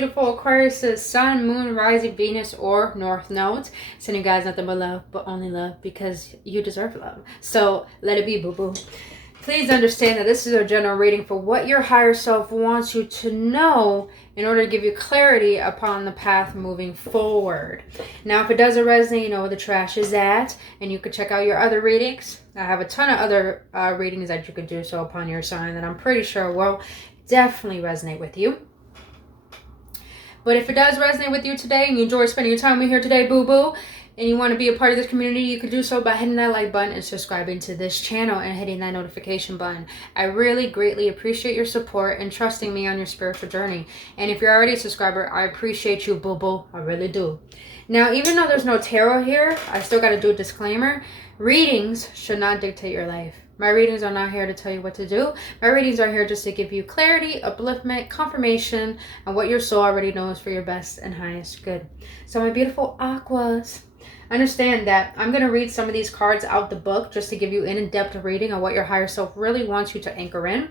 beautiful Aquarius, Sun, Moon, Rising, Venus, or North Nodes. Sending you guys nothing but love, but only love, because you deserve love. So let it be, boo-boo. Please understand that this is a general reading for what your higher self wants you to know in order to give you clarity upon the path moving forward. Now, if it doesn't resonate, you know where the trash is at, and you could check out your other readings. I have a ton of other readings that you could do so upon your sign that I'm pretty sure will definitely resonate with you. But if it does resonate with you today and you enjoy spending your time with me here today, boo-boo, and you want to be a part of this community, you could do so by hitting that like button and subscribing to this channel and hitting that notification button. I really greatly appreciate your support and trusting me on your spiritual journey. And if you're already a subscriber, I appreciate you, boo-boo. I really do. Now, even though there's no tarot here, I still got to do a disclaimer. Readings should not dictate your life. My readings are not here to tell you what to do. My readings are here just to give you clarity, upliftment, confirmation, and what your soul already knows for your best and highest good. So my beautiful Aquas, understand that I'm going to read some of these cards out the book just to give you an in-depth reading on what your higher self really wants you to anchor in.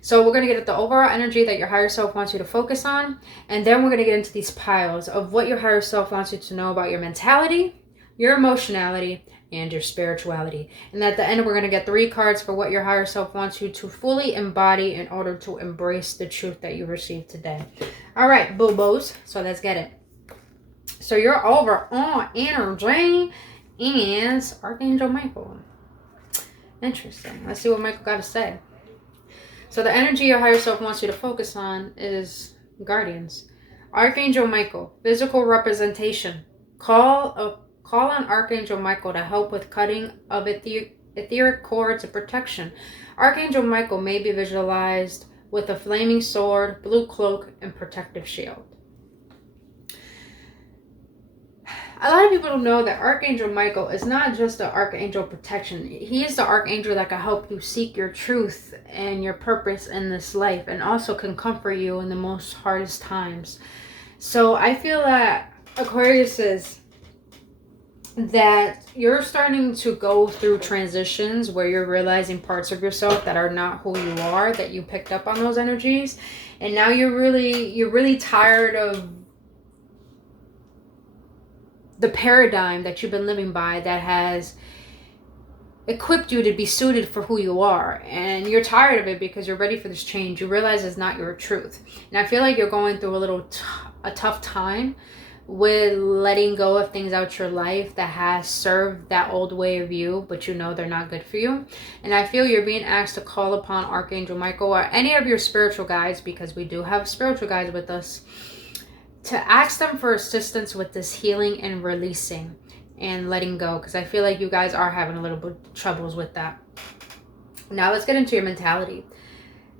So we're going to get at the overall energy that your higher self wants you to focus on. And then we're going to get into these piles of what your higher self wants you to know about your mentality, your emotionality, and your spirituality. And at the end, we're going to get 3 cards for what your higher self wants you to fully embody in order to embrace the truth that you received today. All right, boo-boos. So let's get it. So your overall energy is Archangel Michael. Interesting. Let's see what Michael got to say. So the energy your higher self wants you to focus on is Guardians. Archangel Michael, physical representation. Call on Archangel Michael to help with cutting of etheric cords of protection. Archangel Michael may be visualized with a flaming sword, blue cloak, and protective shield. A lot of people don't know that Archangel Michael is not just the Archangel of protection. He is the Archangel that can help you seek your truth and your purpose in this life, and also can comfort you in the most hardest times. So I feel that Aquarius is that you're starting to go through transitions where you're realizing parts of yourself that are not who you are, that you picked up on those energies, and now you're really tired of the paradigm that you've been living by that has equipped you to be suited for who you are, and you're tired of it because you're ready for this change. You realize it's not your truth, and I feel like you're going through a tough time with letting go of things out your life that has served that old way of you, but you know they're not good for you. And I feel you're being asked to call upon Archangel Michael or any of your spiritual guides, because we do have spiritual guides with us, to ask them for assistance with this healing and releasing and letting go, because I feel like you guys are having a little bit of troubles with that. Now let's get into your mentality.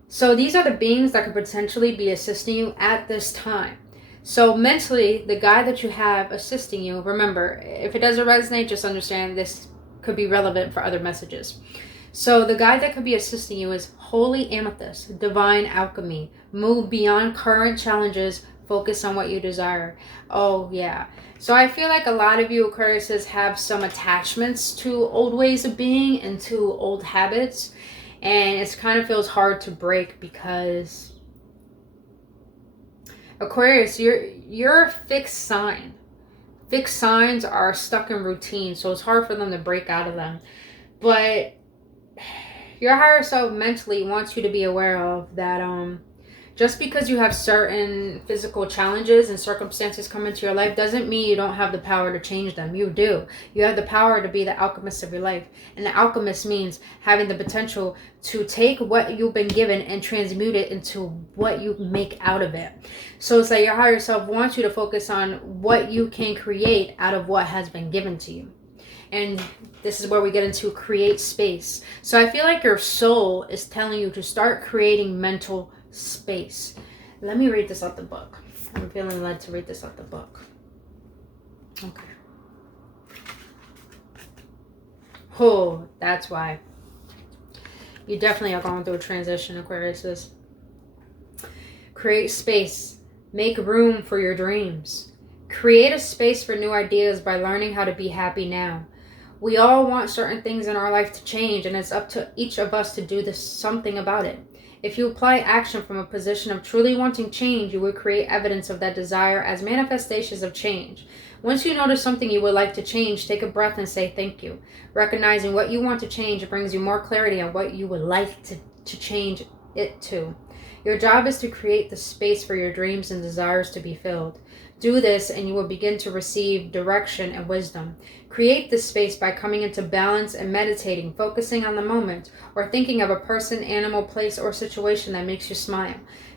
So these are the beings that could potentially be assisting you at this time. So mentally, the guy that you have assisting you, remember, if it doesn't resonate, just understand this could be relevant for other messages. So the guy that could be assisting you is Holy Amethyst, Divine Alchemy, move beyond current challenges, focus on what you desire. Oh, yeah. So I feel like a lot of you Aquariuses have some attachments to old ways of being and to old habits. And it kind of feels hard to break because Aquarius, you're a fixed sign. Fixed signs are stuck in routine, so it's hard for them to break out of them. But your higher self mentally wants you to be aware of that just because you have certain physical challenges and circumstances come into your life doesn't mean you don't have the power to change them. You do. You have the power to be the alchemist of your life. And the alchemist means having the potential to take what you've been given and transmute it into what you make out of it. So it's like your higher self wants you to focus on what you can create out of what has been given to you. And this is where we get into create space. So I feel like your soul is telling you to start creating mental space. Let me read this out the book. I'm feeling led to read this out the book. Okay. Oh, that's why. You definitely are going through a transition, Aquariuses. Create space. Make room for your dreams. Create a space for new ideas by learning how to be happy now. We all want certain things in our life to change, and it's up to each of us to do something about it. If you apply action from a position of truly wanting change, you will create evidence of that desire as manifestations of change. Once you notice something you would like to change, take a breath and say thank you. Recognizing what you want to change brings you more clarity on what you would like to change it to. Your job is to create the space for your dreams and desires to be filled. Do this and you will begin to receive direction and wisdom. Create this space by coming into balance and meditating, focusing on the moment, or thinking of a person, animal, place, or situation that makes you smile.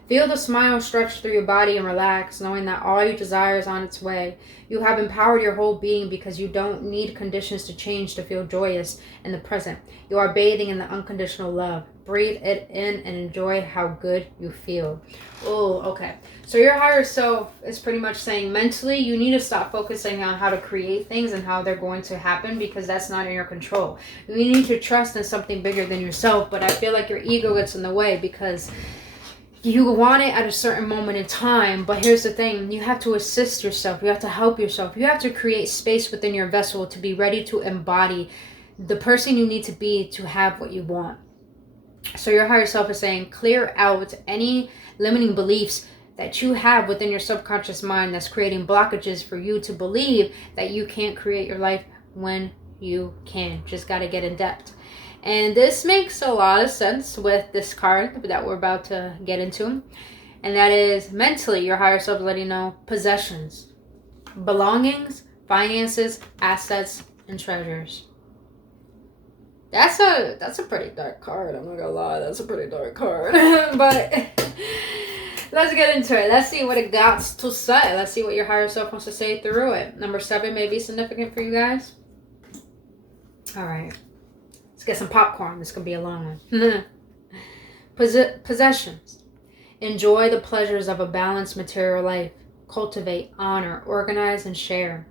Feel the smile stretch through your body and relax, knowing that all you desire is on its way. You have empowered your whole being because you don't need conditions to change to feel joyous in the present. You are bathing in the unconditional love. Breathe it in and enjoy how good you feel. Oh, okay. So your higher self is pretty much saying mentally you need to stop focusing on how to create things and how they're going to happen, because that's not in your control. You need to trust in something bigger than yourself, but I feel like your ego gets in the way because you want it at a certain moment in time. But here's the thing, you have to assist yourself, you have to help yourself, you have to create space within your vessel to be ready to embody the person you need to be to have what you want. So your higher self is saying clear out any limiting beliefs that you have within your subconscious mind that's creating blockages for you to believe that you can't create your life when you can. Just got to get in depth. And this makes a lot of sense with this card that we're about to get into. And that is mentally your higher self letting you know possessions, belongings, finances, assets, and treasures. That's a pretty dark card. I'm not gonna lie, that's a pretty dark card. But let's get into it. Let's see what it got to say. Let's see what your higher self wants to say through it. Number 7 may be significant for you guys. All right. Let's get some popcorn. This could be a long one. Possessions. Enjoy the pleasures of a balanced material life. Cultivate, honor, organize, and share.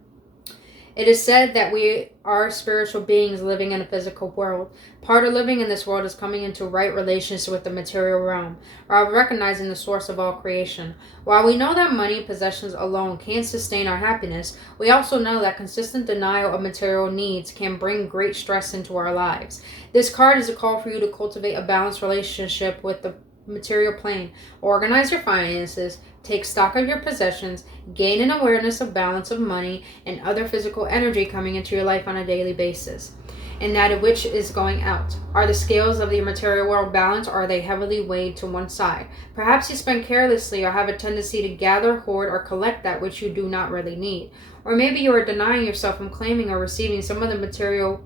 It is said that we are spiritual beings living in a physical world. Part of living in this world is coming into right relations with the material realm, while recognizing the source of all creation. While we know that money and possessions alone can't sustain our happiness, we also know that consistent denial of material needs can bring great stress into our lives. This card is a call for you to cultivate a balanced relationship with the material plane. Organize your finances, take stock of your possessions, gain an awareness of balance of money and other physical energy coming into your life on a daily basis, and that of which is going out. Are the scales of the material world balanced, or are they heavily weighed to one side? Perhaps you spend carelessly or have a tendency to gather, hoard, or collect that which you do not really need. Or maybe you are denying yourself from claiming or receiving some of the material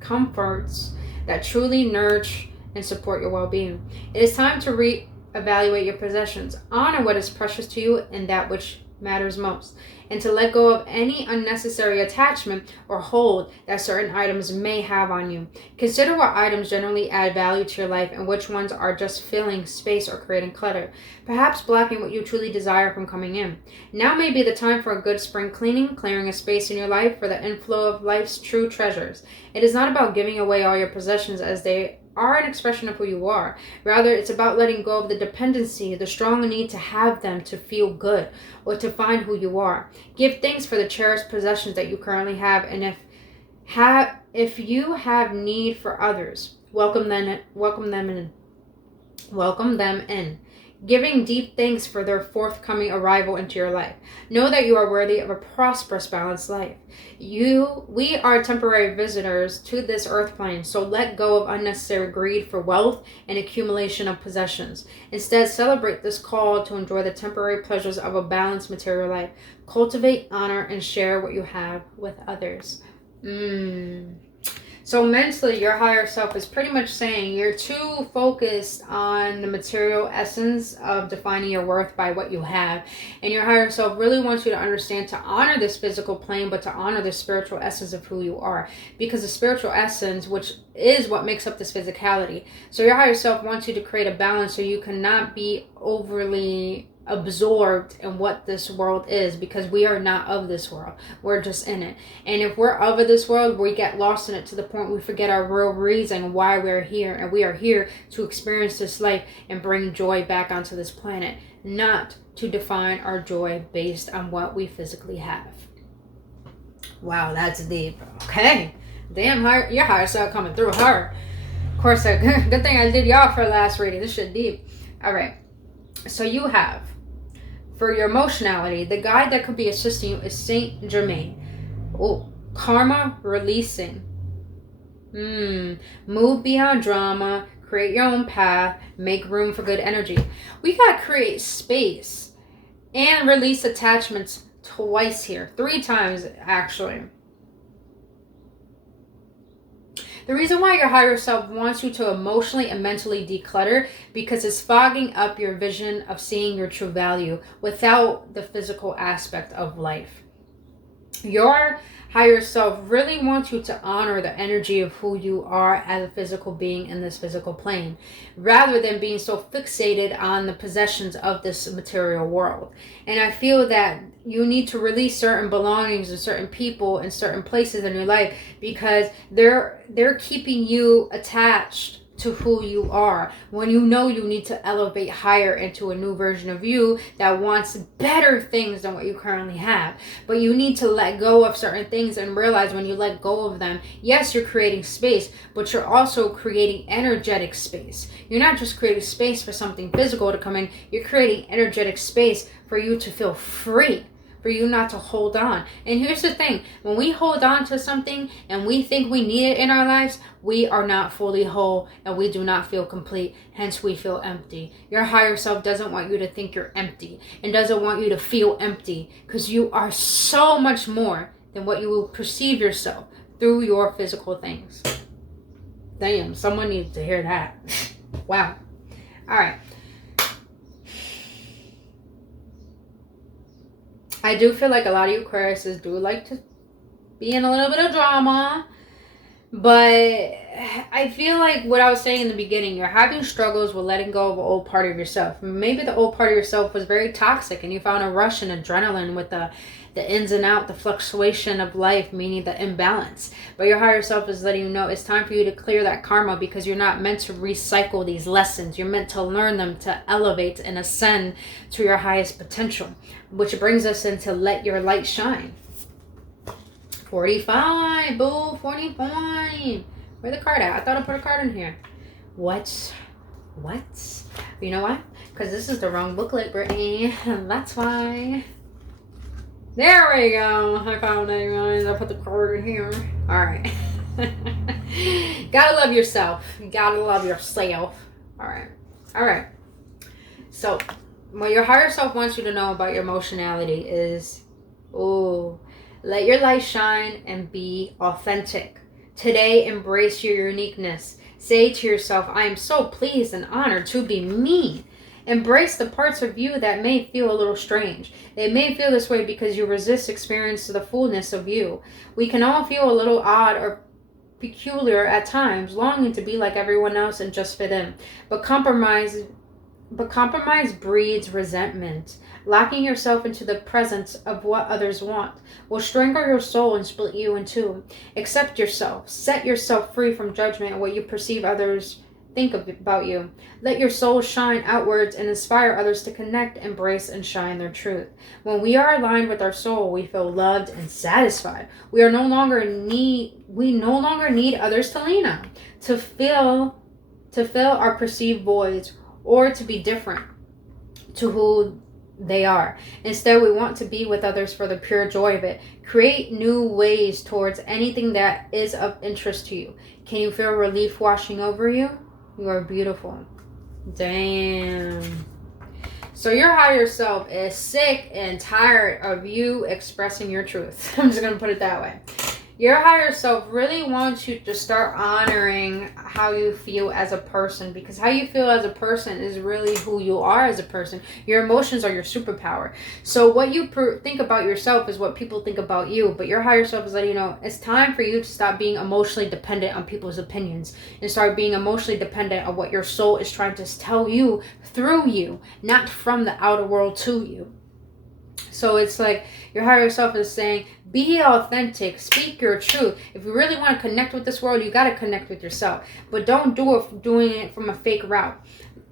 comforts that truly nourish and support your well-being. It is time to reevaluate your possessions. Honor what is precious to you and that which matters most, and to let go of any unnecessary attachment or hold that certain items may have on you. Consider what items generally add value to your life and which ones are just filling space or creating clutter, perhaps blocking what you truly desire from coming in. Now may be the time for a good spring cleaning, clearing a space in your life for the inflow of life's true treasures. It is not about giving away all your possessions, as they are an expression of who you are. Rather, it's about letting go of the dependency, the strong need to have them to feel good or to find who you are. Give thanks for the cherished possessions that you currently have, and if you have need for others, welcome them in. Giving deep thanks for their forthcoming arrival into your life. Know that you are worthy of a prosperous, balanced life. We are temporary visitors to this earth plane, so let go of unnecessary greed for wealth and accumulation of possessions. Instead, celebrate this call to enjoy the temporary pleasures of a balanced material life. Cultivate, honor, and share what you have with others. So mentally, your higher self is pretty much saying you're too focused on the material essence of defining your worth by what you have. And your higher self really wants you to understand to honor this physical plane, but to honor the spiritual essence of who you are. Because the spiritual essence, which is what makes up this physicality. So your higher self wants you to create a balance so you cannot be overly absorbed in what this world is, because we are not of this world, we're just in it. And if we're of this world, we get lost in it to the point we forget our real reason why we're here. And we are here to experience this life and bring joy back onto this planet, not to define our joy based on what we physically have. Wow, that's deep. Okay, damn, your higher self coming through hard. Of course, a good thing I did y'all for last reading. This shit deep. All right. So you have, for your emotionality, the guide that could be assisting you is Saint Germain. Oh, karma releasing. Move beyond drama. Create your own path. Make room for good energy. We got to create space and release attachments twice here. 3 times, actually. The reason why your higher self wants you to emotionally and mentally declutter, because it's fogging up your vision of seeing your true value without the physical aspect of life. Your higher self really wants you to honor the energy of who you are as a physical being in this physical plane, rather than being so fixated on the possessions of this material world. And I feel that you need to release certain belongings and certain people and certain places in your life, because they're keeping you attached to who you are, when you know you need to elevate higher into a new version of you that wants better things than what you currently have. But you need to let go of certain things and realize when you let go of them, yes, you're creating space, but you're also creating energetic space. You're not just creating space for something physical to come in, you're creating energetic space for you to feel free, for you not to hold on. And here's the thing, when we hold on to something and we think we need it in our lives, we are not fully whole and we do not feel complete, hence we feel empty. Your higher self doesn't want you to think you're empty and doesn't want you to feel empty, because you are so much more than what you will perceive yourself through your physical things. Damn, someone needs to hear that. Wow. All right. I do feel like a lot of you Aquariuses do like to be in a little bit of drama. But I feel like what I was saying in the beginning, you're having struggles with letting go of an old part of yourself. Maybe the old part of yourself was very toxic and you found a rush and adrenaline with the ins and out, the fluctuation of life, meaning the imbalance. But your higher self is letting you know it's time for you to clear that karma, because you're not meant to recycle these lessons. You're meant to learn them, to elevate and ascend to your highest potential. Which brings us into let your light shine. 45, boo, 45. Where's the card at? I thought I put a card in here. What? You know why? Because this is the wrong booklet, Brittany. That's why. There we go. I found it, guys. I put the card in here. All right. Gotta love yourself. You gotta love yourself. All right. So, what your higher self wants you to know about your emotionality is, let your light shine and be authentic. Today, embrace your uniqueness. Say to yourself, I am so pleased and honored to be me. Embrace the parts of you that may feel a little strange. They may feel this way because you resist experiencing the fullness of you. We can all feel a little odd or peculiar at times, longing to be like everyone else and just fit in. But compromise breeds resentment. Locking yourself into the presence of what others want will strangle your soul and split you in two. Accept yourself. Set yourself free from judgment and what you perceive others think about you. Let your soul shine outwards and inspire others to connect, embrace, and shine their truth. When we are aligned with our soul, we feel loved and satisfied. We no longer need others to lean on, to fill our perceived voids, or to be different to who they are. Instead, we want to be with others for the pure joy of it. Create new ways towards anything that is of interest to you. Can you feel relief washing over you? You are beautiful. Damn. So your higher self is sick and tired of you expressing your truth. I'm just going to put it that way. Your higher self really wants you to start honoring how you feel as a person, because how you feel as a person is really who you are as a person. Your emotions are your superpower. So what you think about yourself is what people think about you, but your higher self is letting you know it's time for you to stop being emotionally dependent on people's opinions and start being emotionally dependent on what your soul is trying to tell you through you, not from the outer world to you. So it's like your higher self is saying, be authentic, speak your truth. If you really want to connect with this world, you got to connect with yourself. But don't doing it from a fake route.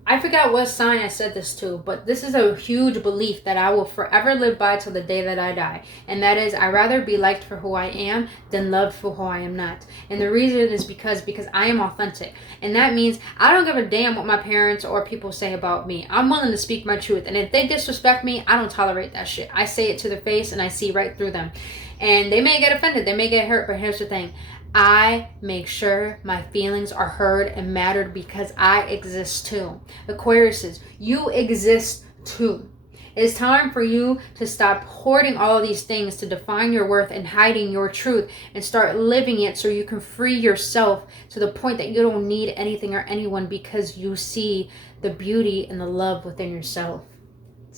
I forgot what sign I said this to, but this is a huge belief that I will forever live by till the day that I die. And that is, I'd rather be liked for who I am than loved for who I am not. And the reason is because I am authentic. And that means I don't give a damn what my parents or people say about me. I'm willing to speak my truth. And if they disrespect me, I don't tolerate that shit. I say it to their face and I see right through them. And they may get offended, they may get hurt, but here's the thing. I make sure my feelings are heard and mattered because I exist too. Aquariuses, you exist too. It's time for you to stop hoarding all of these things to define your worth and hiding your truth and start living it so you can free yourself to the point that you don't need anything or anyone because you see the beauty and the love within yourself.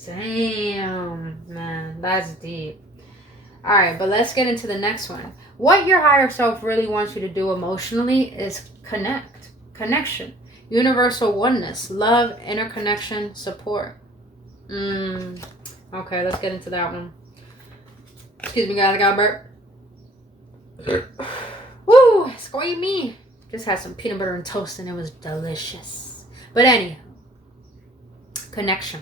Damn, man, that's deep. All right, but let's get into the next one. What your higher self really wants you to do emotionally is connection, universal oneness, love, interconnection, support. Okay, let's get into that one. Excuse me, guys, I got a burp. Woo, squeeze me. Just had some peanut butter and toast and it was delicious. But anyhow, connection.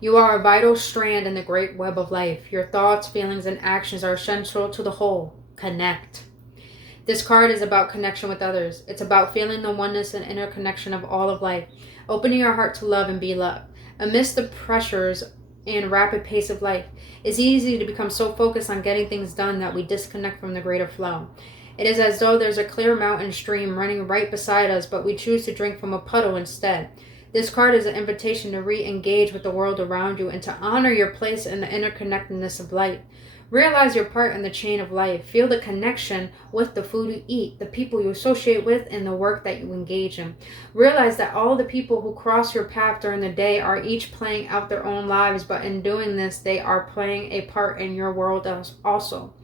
You are a vital strand in the great web of life. Your thoughts, feelings, and actions are essential to the whole. Connect. This card is about connection with others. It's about feeling the oneness and interconnection of all of life. Opening your heart to love and be loved. Amidst the pressures and rapid pace of life, it's easy to become so focused on getting things done that we disconnect from the greater flow. It is as though there's a clear mountain stream running right beside us, but we choose to drink from a puddle instead. This card is an invitation to re-engage with the world around you and to honor your place in the interconnectedness of life. Realize your part in the chain of life. Feel the connection with the food you eat, the people you associate with, and the work that you engage in. Realize that all the people who cross your path during the day are each playing out their own lives, but in doing this, they are playing a part in your world also.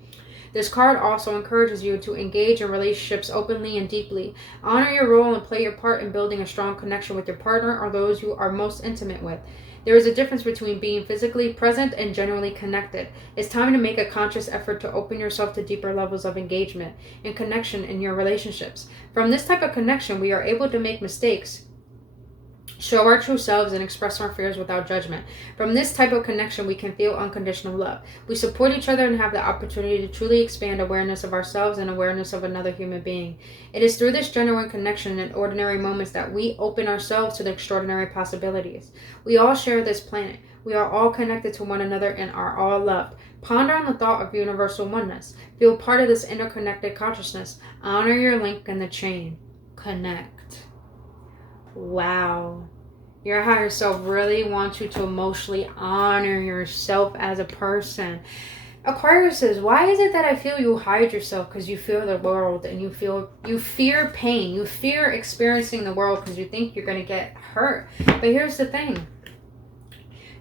This card also encourages you to engage in relationships openly and deeply. Honor your role and play your part in building a strong connection with your partner or those you are most intimate with. There is a difference between being physically present and genuinely connected. It's time to make a conscious effort to open yourself to deeper levels of engagement and connection in your relationships. From this type of connection, we are able to make mistakes, show our true selves, and express our fears without judgment. From this type of connection, we can feel unconditional love. We support each other and have the opportunity to truly expand awareness of ourselves and awareness of another human being. It is through this genuine connection in ordinary moments that we open ourselves to the extraordinary possibilities. We all share this planet. We are all connected to one another and are all loved. Ponder on the thought of universal oneness. Feel part of this interconnected consciousness. Honor your link in the chain. Connect. Wow. Your higher self really wants you to emotionally honor yourself as a person. Aquarius says, why is it that I feel you hide yourself because you fear the world and you fear pain. You fear experiencing the world because you think you're going to get hurt. But here's the thing.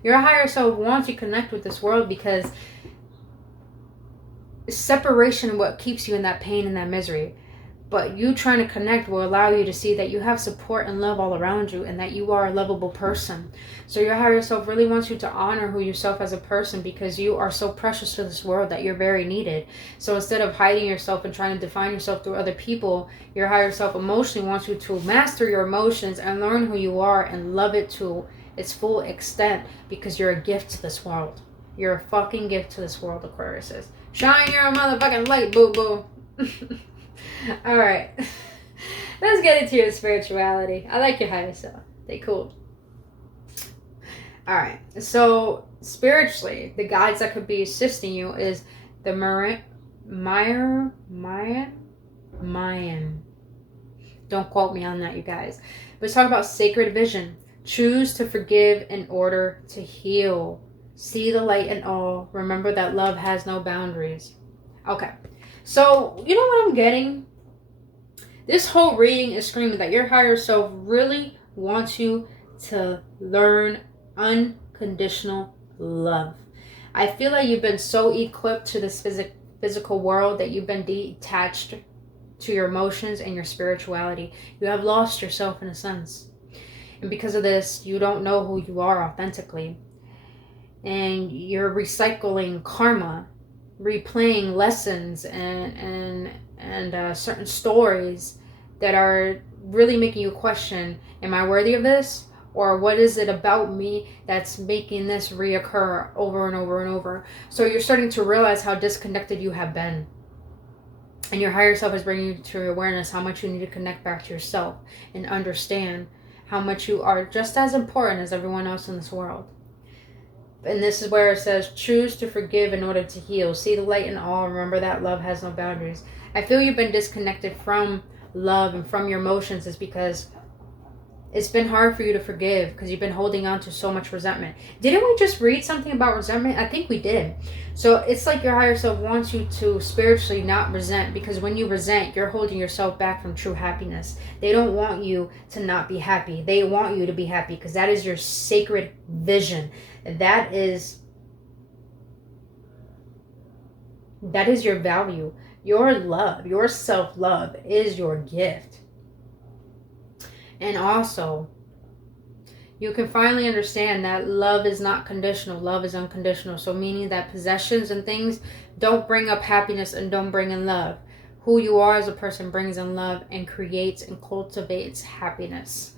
Your higher self wants you to connect with this world because separation is what keeps you in that pain and that misery. But you trying to connect will allow you to see that you have support and love all around you and that you are a lovable person. So your higher self really wants you to honor who yourself as a person because you are so precious to this world that you're very needed. So instead of hiding yourself and trying to define yourself through other people, your higher self emotionally wants you to master your emotions and learn who you are and love it to its full extent because you're a gift to this world. You're a fucking gift to this world, Aquarius says. Shine your motherfucking light, boo-boo. All right, let's get into your spirituality. I like your higher self. They cool. All right, so spiritually, the guides that could be assisting you is the Mayan. Don't quote me on that, you guys. Let's talk about sacred vision. Choose to forgive in order to heal. See the light in all. Remember that love has no boundaries. Okay. So, you know what I'm getting? This whole reading is screaming that your higher self really wants you to learn unconditional love. I feel like you've been so equipped to this physical world that you've been detached to your emotions and your spirituality. You have lost yourself in a sense. And because of this, you don't know who you are authentically. And you're recycling karma, replaying lessons and certain stories that are really making you question, am I worthy of this? Or what is it about me that's making this reoccur over and over and over? So you're starting to realize how disconnected you have been. And your higher self is bringing you to your awareness how much you need to connect back to yourself and understand how much you are just as important as everyone else in this world. And this is where it says, choose to forgive in order to heal. See the light in all. Remember that love has no boundaries. I feel you've been disconnected from love and from your emotions is because it's been hard for you to forgive because you've been holding on to so much resentment. Didn't we just read something about resentment? I think we did. So it's like your higher self wants you to spiritually not resent, because when you resent, you're holding yourself back from true happiness. They don't want you to not be happy. They want you to be happy because that is your sacred vision. That is your value. Your love, your self-love is your gift. And also, you can finally understand that love is not conditional. Love is unconditional. So meaning that possessions and things don't bring up happiness and don't bring in love. Who you are as a person brings in love and creates and cultivates happiness.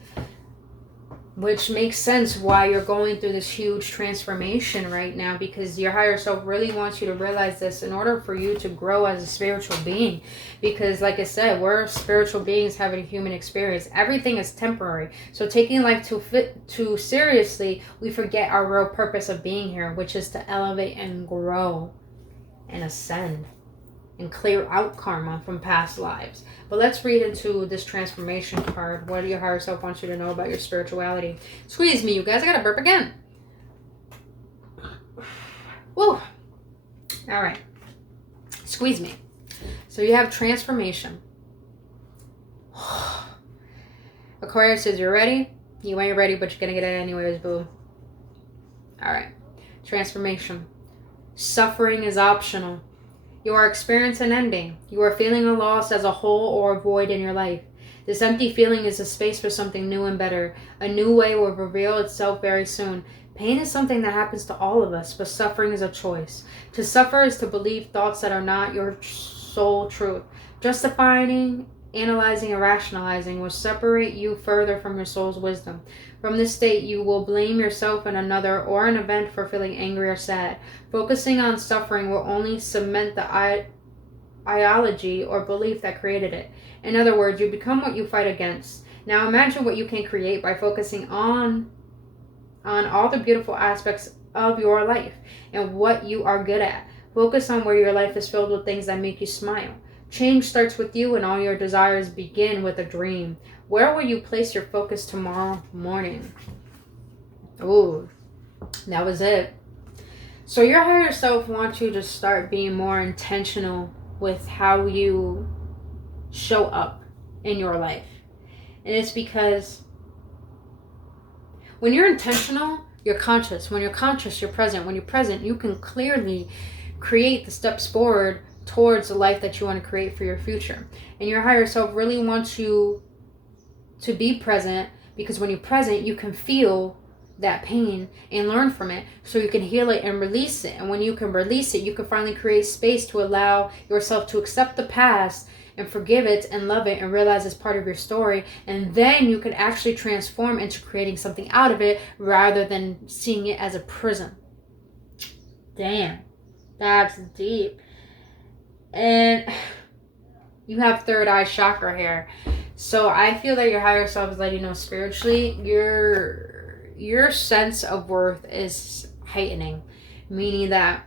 Which makes sense why you're going through this huge transformation right now, because your higher self really wants you to realize this in order for you to grow as a spiritual being. Because like I said, we're spiritual beings having a human experience. Everything is temporary. So taking life too seriously, we forget our real purpose of being here, which is to elevate and grow and ascend and clear out karma from past lives. But let's read into this transformation card. What do your higher self wants you to know about your spirituality? Squeeze me, you guys. I gotta burp again. Woo. All right. Squeeze me. So you have transformation. Aquarius says, you're ready? You ain't ready, but you're gonna get it anyways, boo. All right. Transformation. Suffering is optional. You are experiencing an ending. You are feeling a loss as a hole or a void in your life. This empty feeling is a space for something new and better. A new way will reveal itself very soon. Pain is something that happens to all of us, but suffering is a choice. To suffer is to believe thoughts that are not your sole truth. Justifying, analyzing, and rationalizing will separate you further from your soul's wisdom. From this state, you will blame yourself and another or an event for feeling angry or sad. Focusing on suffering will only cement the ideology or belief that created it. In other words, you become what you fight against. Now imagine what you can create by focusing on all the beautiful aspects of your life and what you are good at. Focus on where your life is filled with things that make you smile. Change starts with you, and all your desires begin with a dream. Where will you place your focus tomorrow morning? Ooh, that was it. So your higher self wants you to start being more intentional with how you show up in your life. And it's because when you're intentional, you're conscious. When you're conscious, you're present. When you're present, you can clearly create the steps forward towards the life that you want to create for your future. And your higher self really wants you to be present, because when you're present, you can feel that pain and learn from it, so you can heal it and release it. And when you can release it, you can finally create space to allow yourself to accept the past and forgive it and love it and realize it's part of your story. And then you can actually transform into creating something out of it rather than seeing it as a prison. Damn, that's deep. And you have third eye chakra here. So I feel that your higher self is letting you know spiritually, your sense of worth is heightening. Meaning that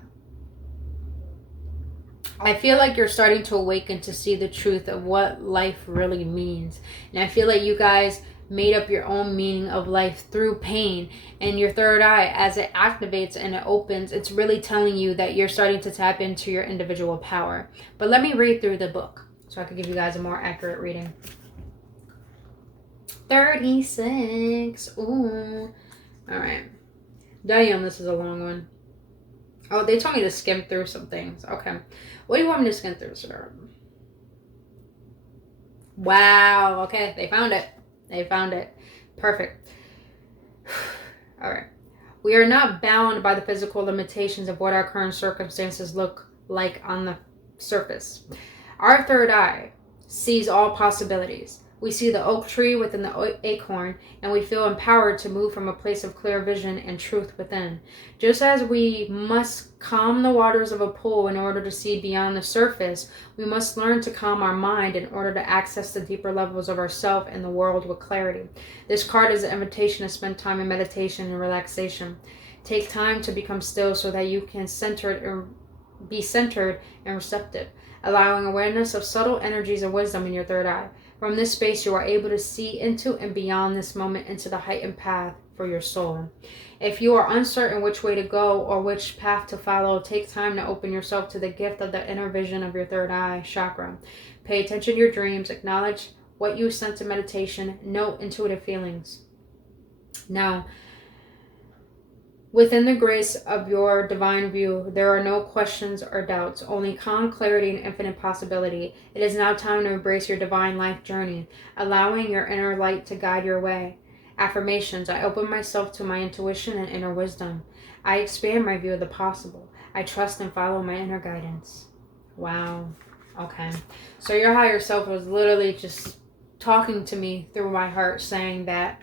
I feel like you're starting to awaken to see the truth of what life really means. And I feel like you guys made up your own meaning of life through pain. And your third eye, as it activates and it opens, it's really telling you that you're starting to tap into your individual power. But let me read through the book so I can give you guys a more accurate reading. 36. Ooh. Alright. Damn, this is a long one. Oh, they told me to skim through some things. Okay. What do you want me to skim through, sir? Wow. Okay, they found it. They found it. Perfect. Alright. We are not bound by the physical limitations of what our current circumstances look like on the surface. Our third eye sees all possibilities. We see the oak tree within the acorn, and we feel empowered to move from a place of clear vision and truth within. Just as we must calm the waters of a pool in order to see beyond the surface, we must learn to calm our mind in order to access the deeper levels of ourself and the world with clarity. This card is an invitation to spend time in meditation and relaxation. Take time to become still so that you can be centered and receptive, allowing awareness of subtle energies and wisdom in your third eye. From this space, you are able to see into and beyond this moment into the heightened path for your soul. If you are uncertain which way to go or which path to follow, take time to open yourself to the gift of the inner vision of your third eye chakra. Pay attention to your dreams, acknowledge what you sense in meditation, note intuitive feelings. Now, within the grace of your divine view, there are no questions or doubts, only calm clarity and infinite possibility. It is now time to embrace your divine life journey, allowing your inner light to guide your way. Affirmations: I open myself to my intuition and inner wisdom. I expand my view of the possible. I trust and follow my inner guidance. Wow. Okay. So your higher self was literally just talking to me through my heart, saying that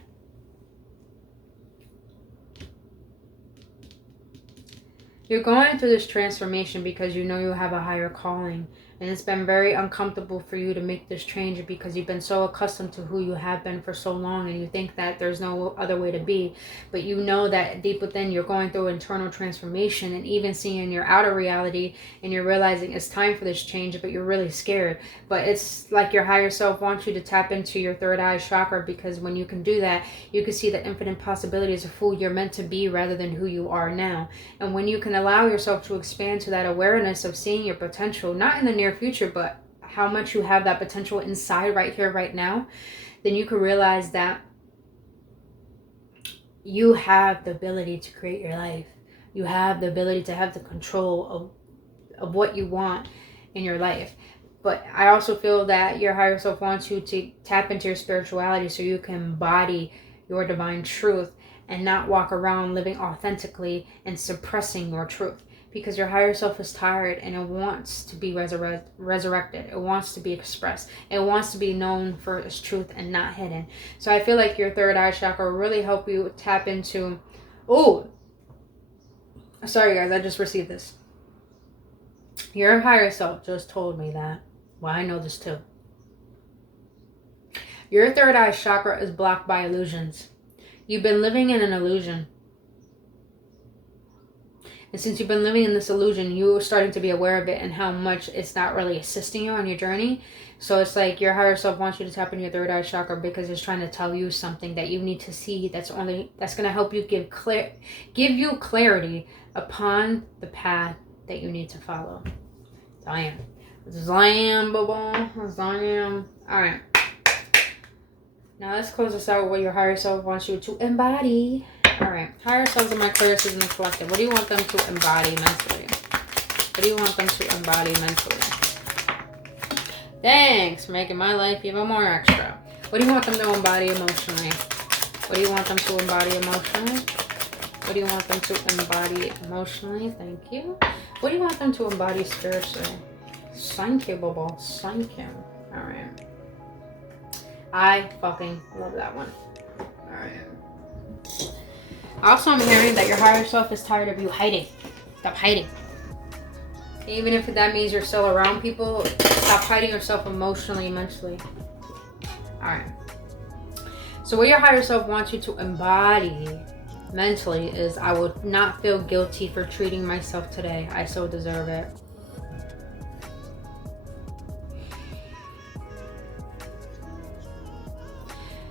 you're going through this transformation because you know you have a higher calling. And it's been very uncomfortable for you to make this change because you've been so accustomed to who you have been for so long, and you think that there's no other way to be. But you know that deep within you're going through internal transformation, and even seeing your outer reality, and you're realizing it's time for this change, but you're really scared. But it's like your higher self wants you to tap into your third eye chakra, because when you can do that, you can see the infinite possibilities of who you're meant to be rather than who you are now. And when you can allow yourself to expand to that awareness of seeing your potential, not in the near future, but how much you have that potential inside right here, right now, then you can realize that you have the ability to create your life. You have the ability to have the control of what you want in your life. But I also feel that your higher self wants you to tap into your spirituality so you can embody your divine truth and not walk around living authentically and suppressing your truth. Because your higher self is tired and it wants to be resurrected. It wants to be expressed. It wants to be known for its truth and not hidden. So I feel like your third eye chakra will really help you tap into... Oh, sorry guys, I just received this. Your higher self just told me that. Well, I know this too. Your third eye chakra is blocked by illusions. You've been living in an illusion. And since you've been living in this illusion, you're starting to be aware of it and how much it's not really assisting you on your journey. So it's like your higher self wants you to tap into your third eye chakra because it's trying to tell you something that you need to see that's going to help you give you clarity upon the path that you need to follow. Zion. Zion. Alright. Now let's close this out with what your higher self wants you to embody. Alright, higher selves of my Aquarius in the collective. What do you want them to embody mentally? What do you want them to embody mentally? Thanks for making my life even more extra. What do you want them to embody emotionally? What do you want them to embody emotionally? What do you want them to embody emotionally? Thank you. What do you want them to embody spiritually? Thank you, Bubble. Thank you. Alright. I fucking love that one. Alright. Also, I'm hearing that your higher self is tired of you hiding. Stop hiding. Even if that means you're still around people, stop hiding yourself emotionally, mentally. Alright. So what your higher self wants you to embody mentally is, I would not feel guilty for treating myself today. I so deserve it.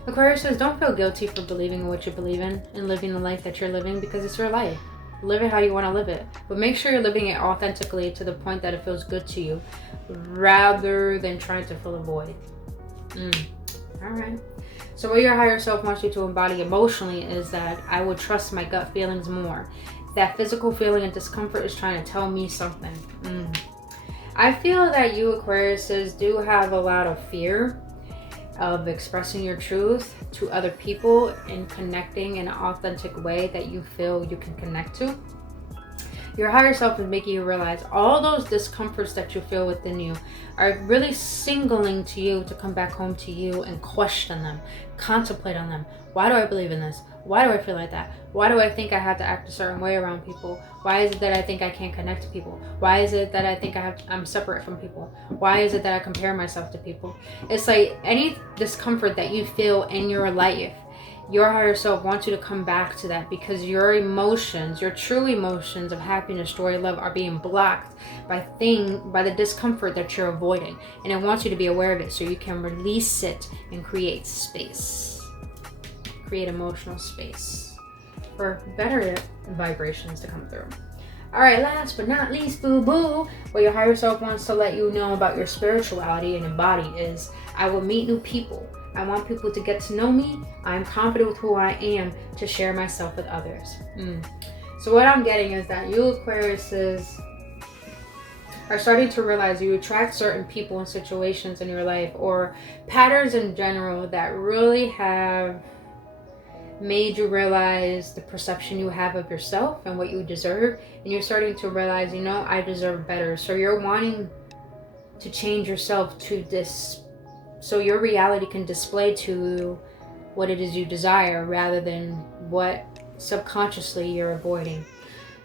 Aquarius says, don't feel guilty for believing in what you believe in and living the life that you're living, because it's your life. Live it how you want to live it. But make sure you're living it authentically to the point that it feels good to you, rather than trying to fill a void. Alright. So what your higher self wants you to embody emotionally is that I would trust my gut feelings more. That physical feeling of discomfort is trying to tell me something. I feel that you Aquariuses do have a lot of fear of expressing your truth to other people and connecting in an authentic way that you feel you can connect to. Your higher self is making you realize all those discomforts that you feel within you are really signaling to you to come back home to you and question them, contemplate on them. Why do I believe in this? Why do I feel like that? Why do I think I have to act a certain way around people? Why is it that I think I can't connect to people? Why is it that I think I'm separate from people? Why is it that I compare myself to people? It's like any discomfort that you feel in your life, your higher self wants you to come back to that, because your emotions, your true emotions of happiness, joy, love are being blocked by the discomfort that you're avoiding. And it wants you to be aware of it so you can release it and create space. Create emotional space for better vibrations to come through. All right, last but not least, boo-boo, what your higher self wants to let you know about your spirituality and your body is, I will meet new people. I want people to get to know me. I'm confident with who I am to share myself with others. So what I'm getting is that you Aquariuses are starting to realize you attract certain people and situations in your life, or patterns in general, that really have made you realize the perception you have of yourself and what you deserve. And you're starting to realize, I deserve better. So you're wanting to change yourself to this, so your reality can display to what it is you desire rather than what subconsciously you're avoiding.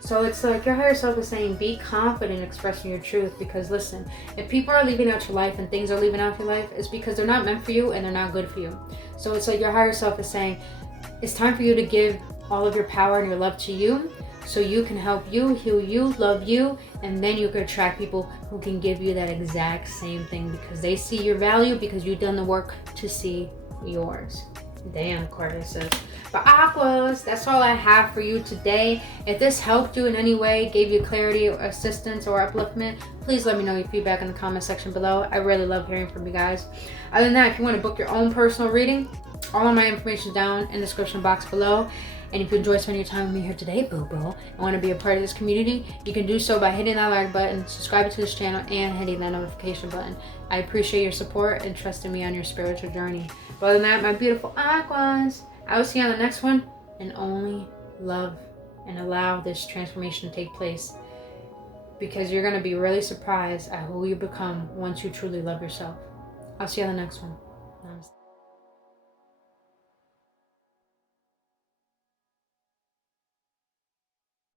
So it's like your higher self is saying, be confident expressing your truth, because listen, if people are leaving out your life and things are leaving out your life, it's because they're not meant for you and they're not good for you. So it's like your higher self is saying, it's time for you to give all of your power and your love to you, so you can help you, heal you, love you, and then you can attract people who can give you that exact same thing, because they see your value, because you've done the work to see yours. Damn, Aquarius. But Aquas, that's all I have for you today. If this helped you in any way, gave you clarity or assistance or upliftment, please let me know your feedback in the comment section below. I really love hearing from you guys. Other than that, if you want to book your own personal reading, all of my information down in the description box below. And if you enjoy spending your time with me here today, boo-boo, and want to be a part of this community, you can do so by hitting that like button, subscribing to this channel, and hitting that notification button. I appreciate your support and trusting me on your spiritual journey. But other than that, my beautiful Aquas, I will see you on the next one. And only love and allow this transformation to take place, because you're going to be really surprised at who you become once you truly love yourself. I'll see you on the next one. Namaste.